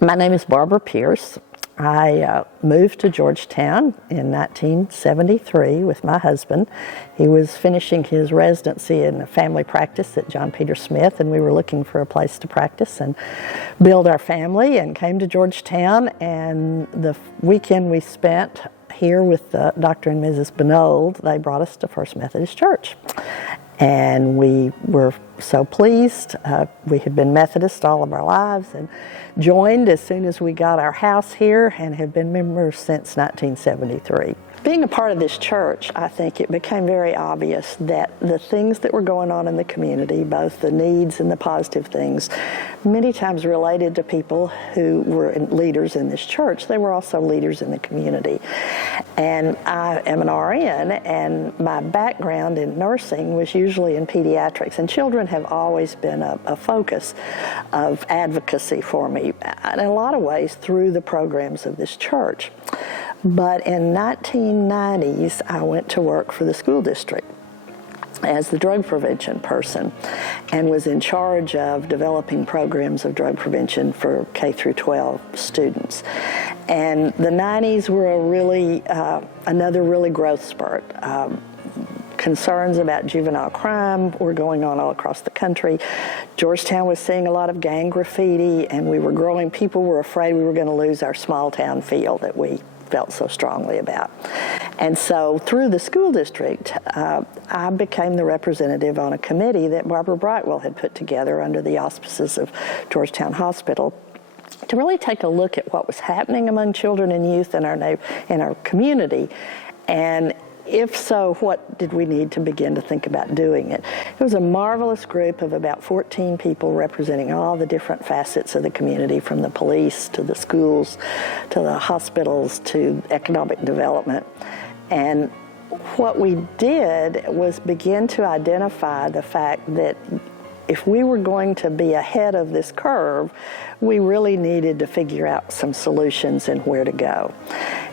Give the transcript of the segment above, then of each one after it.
My name is Barbara Pearce. I moved to Georgetown in 1973 with my husband. He was finishing his residency in a family practice at John Peter Smith, and we were looking for a place to practice and build our family, and came to Georgetown. And the weekend we spent here with Dr. and Mrs. Benold, they brought us to First Methodist Church. And we were so pleased. We had been Methodist all of our lives and joined as soon as we got our house here, and have been members since 1973. Being a part of this church, I think it became very obvious that the things that were going on in the community, both the needs and the positive things, many times related to people who were leaders in this church. They were also leaders in the community. And I am an RN, and my background in nursing was usually in pediatrics, and children have always been a focus of advocacy for me, in a lot of ways through the programs of this church. But in 1990s, I went to work for the school district as the drug prevention person, and was in charge of developing programs of drug prevention for K through 12 students. And the 90s were another really growth spurt. Concerns about juvenile crime were going on all across the country. Georgetown was seeing a lot of gang graffiti, and we were growing. People were afraid we were going to lose our small town feel that we felt so strongly about. And so through the school district, I became the representative on a committee that Barbara Brightwell had put together under the auspices of Georgetown Hospital to really take a look at what was happening among children and youth in our community, and if so, what did we need to begin to think about doing it? It was a marvelous group of about 14 people representing all the different facets of the community, from the police to the schools to the hospitals to economic development. And what we did was begin to identify the fact that if we were going to be ahead of this curve, we really needed to figure out some solutions and where to go.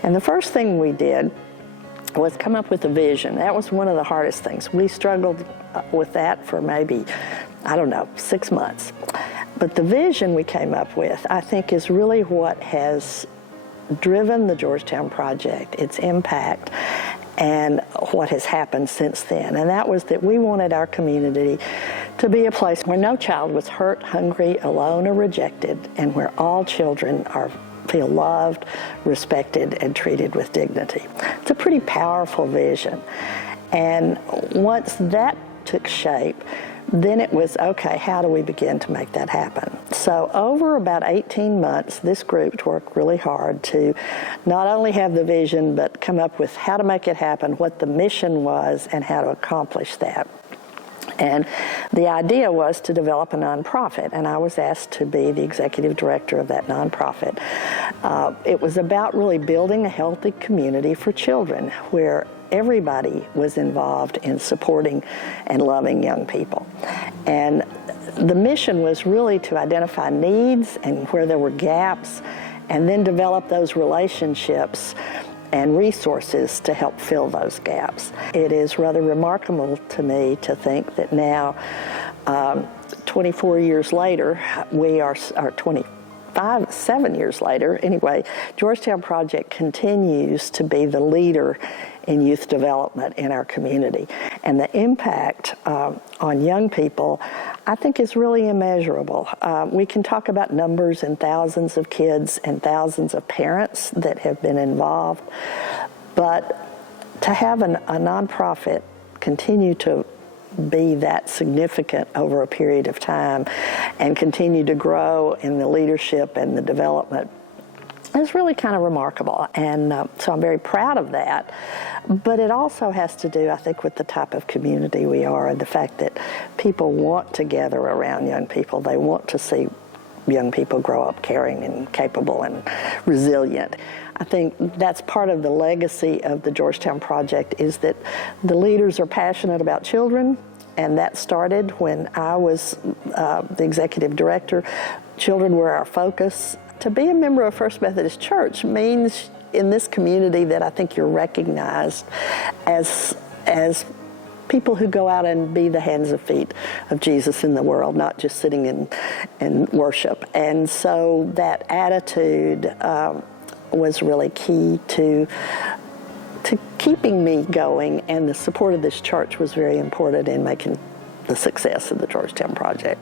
And the first thing we did was come up with a vision. That was one of the hardest things. We struggled with that for maybe, 6 months. But the vision we came up with, I think, is really what has driven the Georgetown Project, its impact, and what has happened since then. And that was that we wanted our community to be a place where no child was hurt, hungry, alone, or rejected, and where all children feel loved, respected, and treated with dignity. It's a pretty powerful vision. And once that took shape, then it was, okay, how do we begin to make that happen? So over about 18 months, this group worked really hard to not only have the vision, but come up with how to make it happen, what the mission was, and how to accomplish that. And the idea was to develop a nonprofit, and I was asked to be the executive director of that nonprofit. It was about really building a healthy community for children where everybody was involved in supporting and loving young people. And the mission was really to identify needs and where there were gaps, and then develop those relationships and resources to help fill those gaps. It is rather remarkable to me to think that now, 24 years later, we are 7 years later, anyway, Georgetown Project continues to be the leader in youth development in our community. And the impact on young people, I think, is really immeasurable. We can talk about numbers and thousands of kids and thousands of parents that have been involved, but to have a nonprofit continue to be that significant over a period of time and continue to grow in the leadership and the development is really kind of remarkable. And so I'm very proud of that. But it also has to do, I think, with the type of community we are, and the fact that people want to gather around young people. They want to see young people grow up caring and capable and resilient. I think that's part of the legacy of the Georgetown Project, is that the leaders are passionate about children, and that started when I was the executive director. Children were our focus. To be a member of First Methodist Church means in this community that I think you're recognized as people who go out and be the hands and feet of Jesus in the world, not just sitting in worship. And so that attitude was really key to keeping me going, and the support of this church was very important in making the success of the Georgetown project.